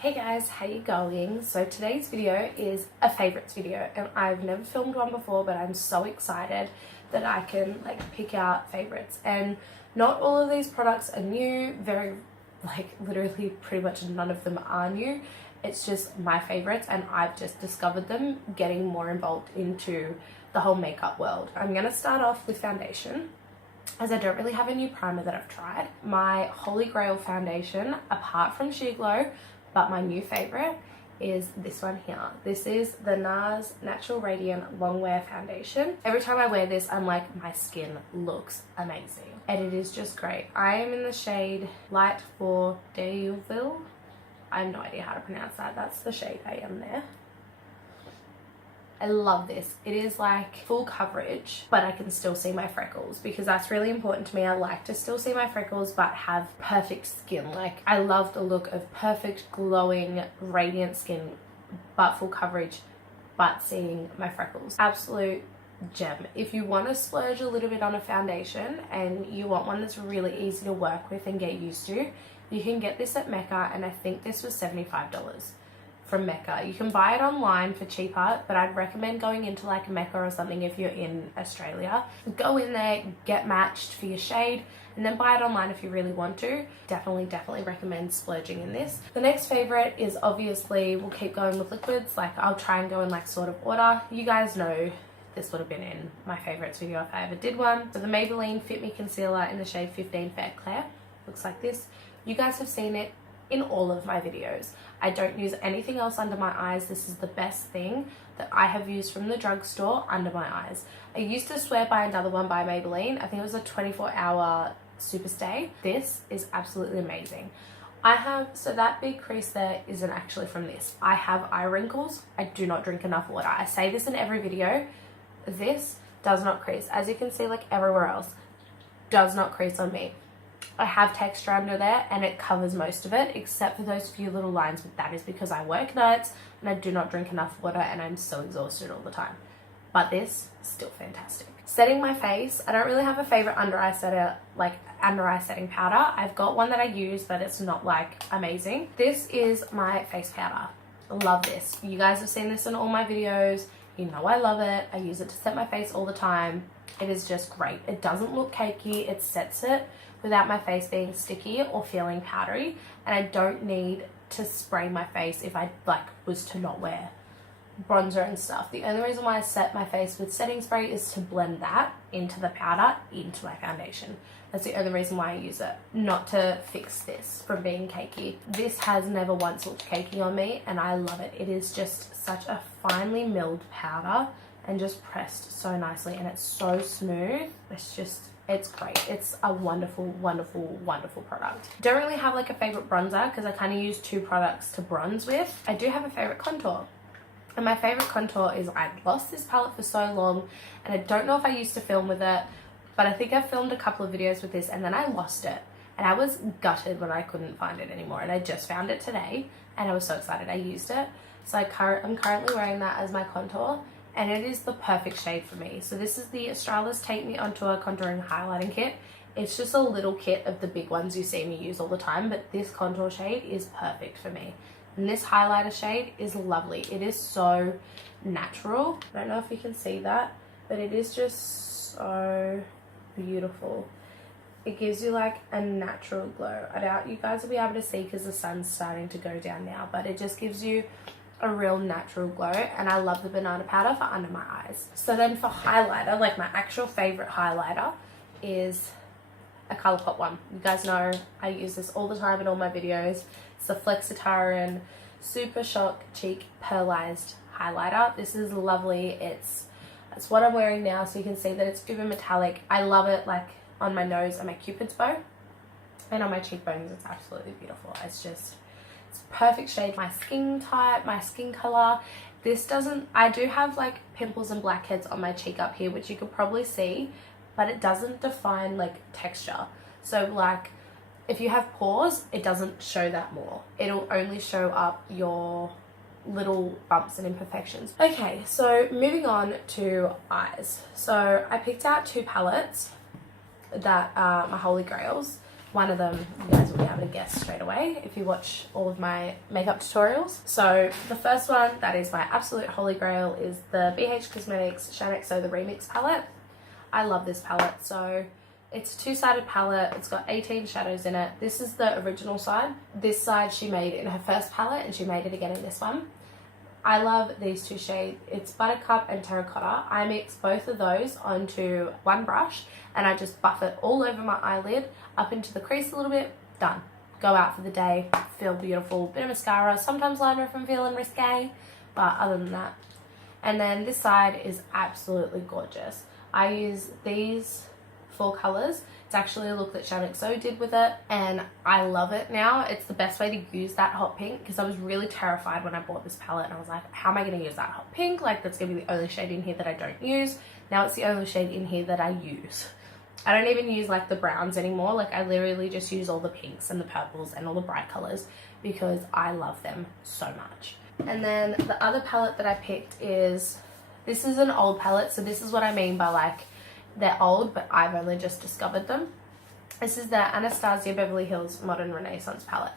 Hey guys, how you going? So today's video is a favorites video, and I've never filmed one before, but I'm so excited that I can pick out favorites. And not all of these products are new, literally pretty much none of them are new. It's just my favorites, and I've just discovered them getting more involved into the whole makeup world. I'm gonna start off with foundation, as I don't really have a new primer that I've tried. My holy grail foundation, apart from Sheer Glow, but my new favorite is this one here. This is the Nars Natural Radiant Long Wear Foundation. Every time I wear this, I'm like, my skin looks amazing. And it is just great. I am in the shade Light for Deauville. I have no idea how to pronounce that. That's the shade I am there. I love this. It is like full coverage, but I can still see my freckles, because that's really important to me. I like to still see my freckles but have perfect skin. Like, I love the look of perfect, glowing, radiant skin, but full coverage, but seeing my freckles. Absolute gem. If you want to splurge a little bit on a foundation and you want one that's really easy to work with and get used to, you can get this at Mecca, and I think this was $75 from Mecca. You can buy it online for cheaper, but I'd recommend going into like Mecca or something if you're in Australia. Go in there, get matched for your shade, and then buy it online if you really want to. Definitely recommend splurging in this. The next favorite is obviously, we'll keep going with liquids. Like, I'll try and go in like sort of order. You guys know this would have been in my favorites video if I ever did one. So the Maybelline Fit Me Concealer in the shade 15 Fair Clair. Looks like this. You guys have seen it in all of my videos. I don't use anything else under my eyes. This is the best thing that I have used from the drugstore under my eyes. I used to swear by another one by Maybelline. I think it was a 24-hour super stay. This is absolutely amazing. So that big crease there isn't actually from this. I have eye wrinkles. I do not drink enough water. I say this in every video. This does not crease. As you can see, like everywhere else, does not crease on me. I have texture under there and it covers most of it except for those few little lines, but that is because I work nights and I do not drink enough water and I'm so exhausted all the time. But this is still fantastic. Setting my face, I don't really have a favorite under eye setting powder. I've got one that I use, but it's not like amazing. This is my face powder. I love this. You guys have seen this in all my videos. You know I love it. I use it to set my face all the time. It is just great. It doesn't look cakey. It sets it without my face being sticky or feeling powdery, and I don't need to spray my face if I was to not wear bronzer and stuff. The only reason why I set my face with setting spray is to blend that into the powder into my foundation. That's the only reason why I use it, not to fix this from being cakey. This has never once looked cakey on me and I love it. It is just such a finely milled powder and just pressed so nicely, and it's so smooth. It's great. It's a wonderful product. Don't really have like a favorite bronzer because I kind of use two products to bronze with. I do have a favorite contour, and my favorite contour is, I've lost this palette for so long and I don't know if I used to film with it, but I think I filmed a couple of videos with this and then I lost it and I was gutted when I couldn't find it anymore, and I just found it today and I was so excited I used it. So I'm currently wearing that as my contour, and it is the perfect shade for me. So this is the Australis Take Me On Tour Contouring Highlighting Kit. It's just a little kit of the big ones you see me use all the time, but this contour shade is perfect for me. And this highlighter shade is lovely. It is so natural. I don't know if you can see that, but it is just so beautiful. It gives you like a natural glow. I doubt you guys will be able to see because the sun's starting to go down now, but it just gives you a real natural glow, and I love the banana powder for under my eyes. So then for highlighter, like my actual favorite highlighter is a ColourPop one. You guys know I use this all the time in all my videos. It's the Flexitarian Super Shock Cheek Pearlised highlighter. This is lovely. It's what I'm wearing now, so you can see that it's uber metallic. I love it like on my nose and my cupid's bow, and on my cheekbones. It's absolutely beautiful. It's perfect shade, my skin type, my skin color. I do have like pimples and blackheads on my cheek up here, which you could probably see, but it doesn't define like texture. So like if you have pores, it doesn't show that more. It'll only show up your little bumps and imperfections. Okay, so moving on to eyes. So I picked out two palettes that are my holy grails. One of them you guys will be able to guess straight away if you watch all of my makeup tutorials. So the first one that is my absolute holy grail is the BH Cosmetics Shaaanxo the Remix palette. I love this palette. So it's a two-sided palette. It's got 18 shadows in it. This is the original side. This side she made in her first palette and she made it again in this one. I love these two shades. It's Buttercup and Terracotta. I mix both of those onto one brush and I just buff it all over my eyelid, up into the crease a little bit, done. Go out for the day, feel beautiful, bit of mascara, sometimes liner if I'm feeling risque, but other than that. And then this side is absolutely gorgeous. I use these 4 colours. It's actually a look that Shaaanxo did with it and I love it now. It's the best way to use that hot pink because I was really terrified when I bought this palette and I was like, how am I going to use that hot pink? Like, that's going to be the only shade in here that I don't use. Now it's the only shade in here that I use. I don't even use like the browns anymore. Like, I literally just use all the pinks and the purples and all the bright colours because I love them so much. And then the other palette that I picked is, this is an old palette. So this is what I mean by like, they're old, but I've only just discovered them. This is the Anastasia Beverly Hills Modern Renaissance palette.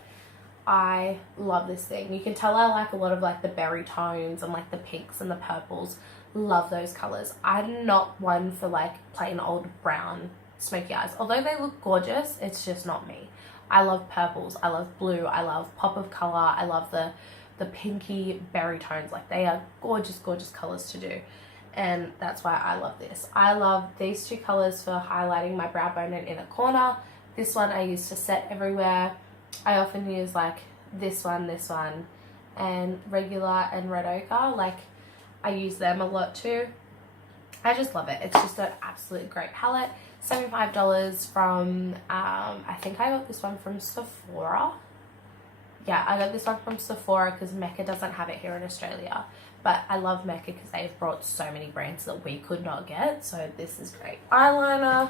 I love this thing. You can tell I like a lot of like the berry tones and like the pinks and the purples. Love those colors. I'm not one for like plain old brown smoky eyes. Although they look gorgeous, it's just not me. I love purples. I love blue. I love pop of color. I love the pinky berry tones. Like, they are gorgeous, gorgeous colors to do. And that's why I love this. I love these 2 colors for highlighting my brow bone and inner corner. This one I use to set everywhere. I often use like this one, and regular and red ochre. Like, I use them a lot too. I just love it. It's just an absolute great palette. $75 from, I think I got this one from Sephora. Yeah, I got this one from Sephora because Mecca doesn't have it here in Australia. But I love Mecca because they've brought so many brands that we could not get. So this is great. Eyeliner.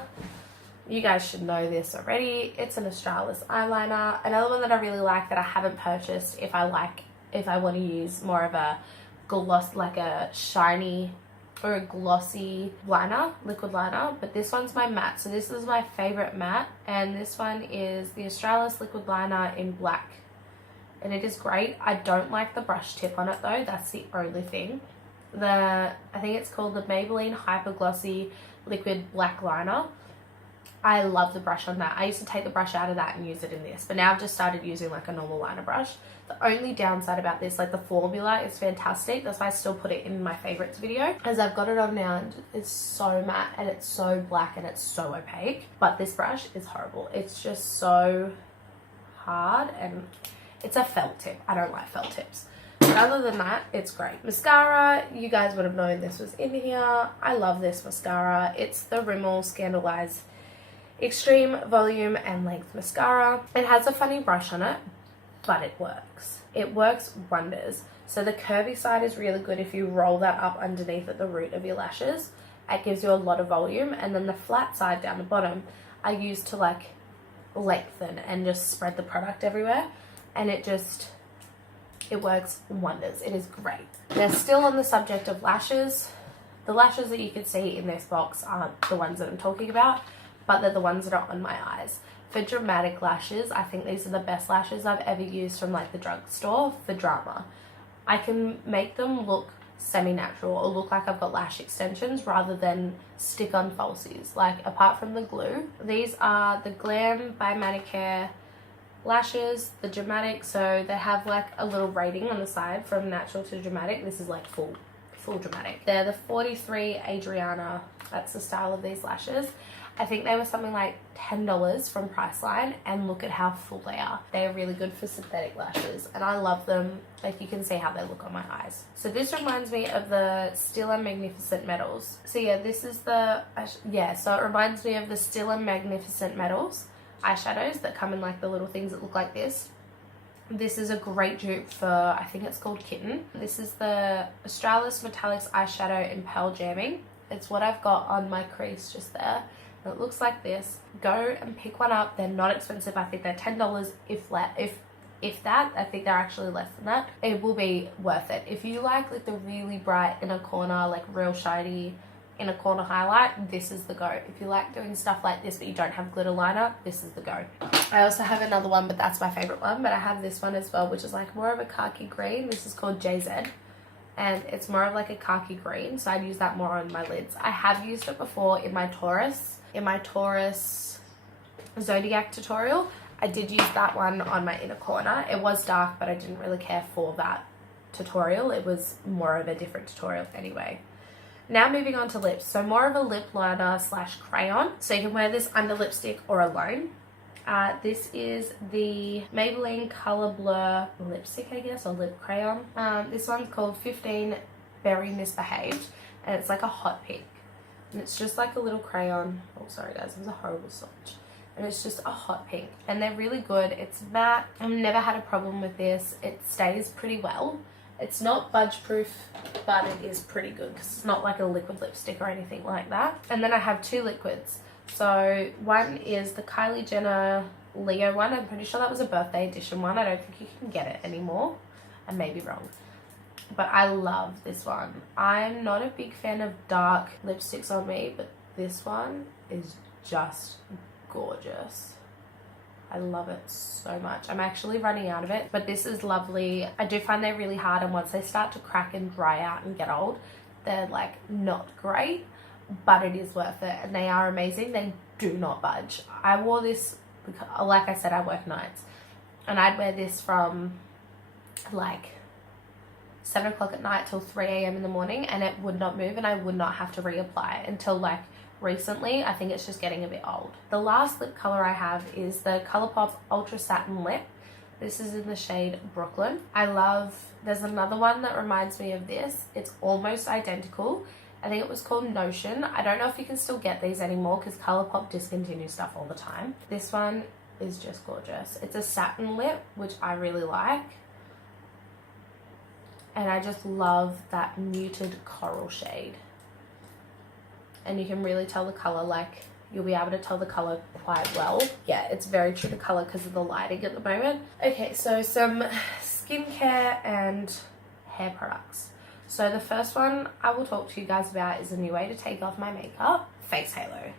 You guys should know this already. It's an Australis eyeliner. Another one that I really like that I haven't purchased if I want to use more of a gloss, like a shiny or a glossy liner, liquid liner. But this one's my matte. So this is my favorite matte. And this one is the Australis liquid liner in black. And it is great. I don't like the brush tip on it though. That's the only thing. I think it's called the Maybelline Hyper Glossy Liquid Black Liner. I love the brush on that. I used to take the brush out of that and use it in this. But now I've just started using like a normal liner brush. The only downside about this, like the formula is fantastic. That's why I still put it in my favorites video. As I've got it on now, and it's so matte and it's so black and it's so opaque. But this brush is horrible. It's just so hard and it's a felt tip. I don't like felt tips. But other than that, it's great. Mascara, you guys would have known this was in here. I love this mascara. It's the Rimmel Scandaleyes Extreme Volume and Length Mascara. It has a funny brush on it, but it works. It works wonders. So the curvy side is really good if you roll that up underneath at the root of your lashes. It gives you a lot of volume. And then the flat side down the bottom, I use to like lengthen and just spread the product everywhere. And it works wonders. It is great. Now, still on the subject of lashes, the lashes that you can see in this box aren't the ones that I'm talking about, but they're the ones that are on my eyes. For dramatic lashes, I think these are the best lashes I've ever used from like the drugstore for drama. I can make them look semi-natural or look like I've got lash extensions rather than stick-on falsies. Like, apart from the glue, these are the Glam by Manicare lashes, the dramatic. So they have like a little rating on the side from natural to dramatic. This is like full dramatic. They're the 43 Adriana. That's the style of these lashes. I think they were something like $10 from Priceline, and look at how full they are. They are really good for synthetic lashes and I love them. Like, you can see how they look on my eyes. So this reminds me of the Stila Magnificent Metals. So yeah, this is so it reminds me of the Stila Magnificent Metals eyeshadows that come in like the little things that look like this. This is a great dupe for, I think it's called Kitten. This is the Australis Metallix eyeshadow in Pearl Jammin. It's what I've got on my crease just there. And it looks like this. Go and pick one up. They're not expensive. I think they're $10 if that. I think they're actually less than that. It will be worth it. If you like the really bright inner corner, like real shiny inner corner highlight, this is the go. If you like doing stuff like this but you don't have glitter liner, this is the go. I also have another one, but that's my favorite one, but I have this one as well, which is like more of a khaki green. This is called JZ, and it's more of like a khaki green, so I'd use that more on my lids. I have used it before in my Taurus Zodiac tutorial. I did use that one on my inner corner. It was dark, but I didn't really care for that tutorial. It was more of a different tutorial anyway. Now moving on to lips. So more of a lip liner slash crayon. So you can wear this under lipstick or alone. This is the Maybelline Color Blur lipstick, I guess, or lip crayon. This one's called 15 Very Misbehaved, and it's like a hot pink. And it's just like a little crayon. Oh, sorry guys, it was a horrible swatch. And it's just a hot pink, and they're really good. It's matte. I've never had a problem with this. It stays pretty well. It's not budge proof, but it is pretty good because it's not like a liquid lipstick or anything like that. And then I have two liquids. So one is the Kylie Jenner Leo one. I'm pretty sure that was a birthday edition one. I don't think you can get it anymore. I may be wrong, but I love this one. I'm not a big fan of dark lipsticks on me, but this one is just gorgeous. I love it so much. I'm actually running out of it, but this is lovely. I do find they're really hard, and once they start to crack and dry out and get old, they're like not great, but it is worth it, and they are amazing. They do not budge. I wore this because, like I said, I work nights, and I'd wear this from like 7 o'clock at night till 3 a.m. in the morning, and it would not move, and I would not have to reapply until like recently. I think it's just getting a bit old. The last lip color I have is the ColourPop Ultra Satin Lip. This is in the shade Brooklyn. There's another one that reminds me of this. It's almost identical. I think it was called Notion. I don't know if you can still get these anymore because ColourPop discontinues stuff all the time. This one is just gorgeous. It's a satin lip, which I really like. And I just love that muted coral shade. And you can really tell the color, like you'll be able to tell the color quite well. Yeah, it's very true to color because of the lighting at the moment. Okay, so some skincare and hair products. So the first one I will talk to you guys about is a new way to take off my makeup, Face Halo.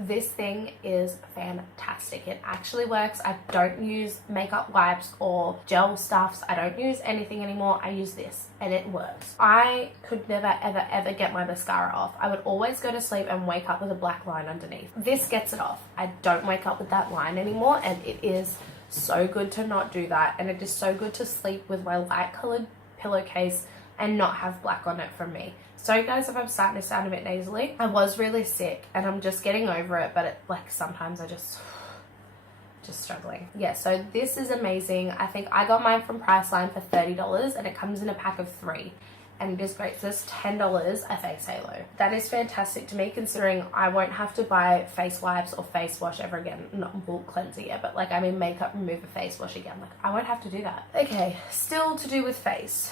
This thing is fantastic. It actually works. I don't use makeup wipes or gel stuffs. I don't use anything anymore. I use this and it works. I could never ever get my mascara off. I would always go to sleep and wake up with a black line underneath. This gets it off. I don't wake up with that line anymore, and it is so good to not do that, and it is so good to sleep with my light colored pillowcase and not have black on it from me. Sorry guys if I'm starting to sound a bit nasally. I was really sick and I'm just getting over it, but like sometimes I just struggling. Yeah, so this is amazing. I think I got mine from Priceline for $30, and it comes in a pack of 3. And it is great. So it's $10 a face halo. That is fantastic to me, considering I won't have to buy face wipes or face wash ever again. Not bulk cleanser yet, but like I mean makeup remover face wash again. Like I won't have to do that. Okay, still to do with face.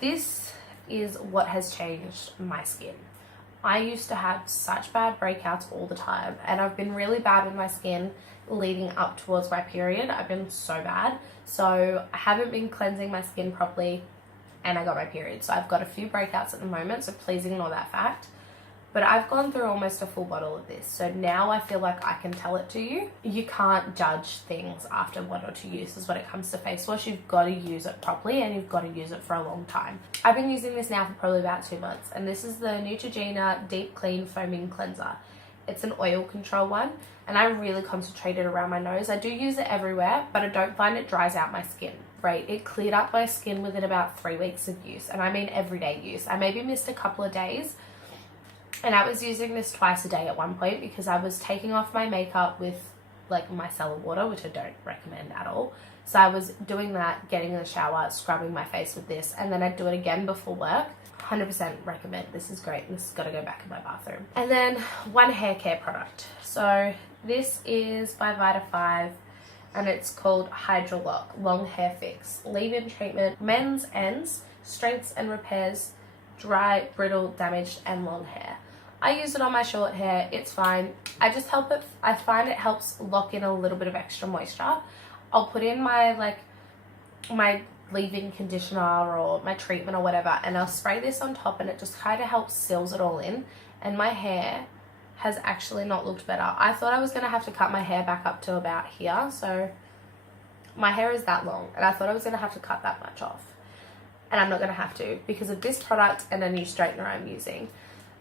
This is what has changed my skin. I used to have such bad breakouts all the time, and I've been really bad with my skin leading up towards my period. I've been so bad. So I haven't been cleansing my skin properly, and I got my period. So I've got a few breakouts at the moment, so please ignore that fact. But I've gone through almost a full bottle of this. So now I feel like I can tell it to you. You can't judge things after 1 or 2 uses when it comes to face wash. You've got to use it properly, and you've got to use it for a long time. I've been using this now for probably about 2 months, and this is the Neutrogena Deep Clean Foaming Cleanser. It's an oil control one, and I really concentrate it around my nose. I do use it everywhere, but I don't find it dries out my skin. Right, it cleared up my skin within about 3 weeks of use, and I mean everyday use. I maybe missed a couple of days, and I was using this twice a day at one point because I was taking off my makeup with like micellar water, which I don't recommend at all. So I was doing that, getting in the shower, scrubbing my face with this, and then I'd do it again before work. 100% recommend. This is great. This has got to go back in my bathroom. And then one hair care product. So this is by Vita 5, and it's called Hydra Long Hair Fix. Leave-in treatment, men's ends, strengthens and repairs dry, brittle, damaged, and long hair. I use it on my short hair. It's fine. I find it helps lock in a little bit of extra moisture. I'll put in my leave-in conditioner or my treatment or whatever, and I'll spray this on top, and it just kind of helps seals it all in, and my hair has actually not looked better. I thought I was going to have to cut my hair back up to about here, so my hair is that long, and I thought I was going to have to cut that much off, and I'm not going to have to because of this product and a new straightener I'm using.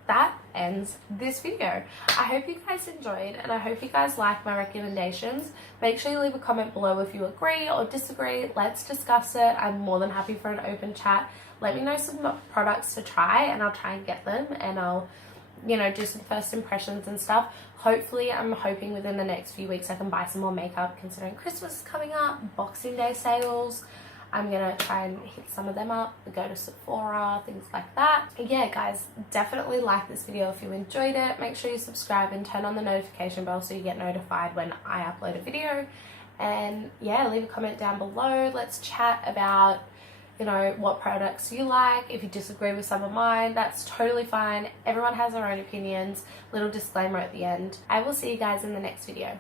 That ends this video. I hope you guys enjoyed, and I hope you guys like my recommendations. Make sure you leave a comment below if you agree or disagree. Let's discuss it. I'm more than happy for an open chat. Let me know some products to try, and I'll try and get them, and I'll, you know, do some first impressions and stuff. Hopefully, I'm hoping within the next few weeks I can buy some more makeup, considering Christmas is coming up, Boxing Day sales. I'm gonna try and hit some of them up, go to Sephora, things like that. Yeah, guys, definitely like this video if you enjoyed it. Make sure you subscribe and turn on the notification bell so you get notified when I upload a video. And yeah, leave a comment down below. Let's chat about, you know, what products you like. If you disagree with some of mine, that's totally fine. Everyone has their own opinions. Little disclaimer at the end. I will see you guys in the next video.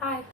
Bye.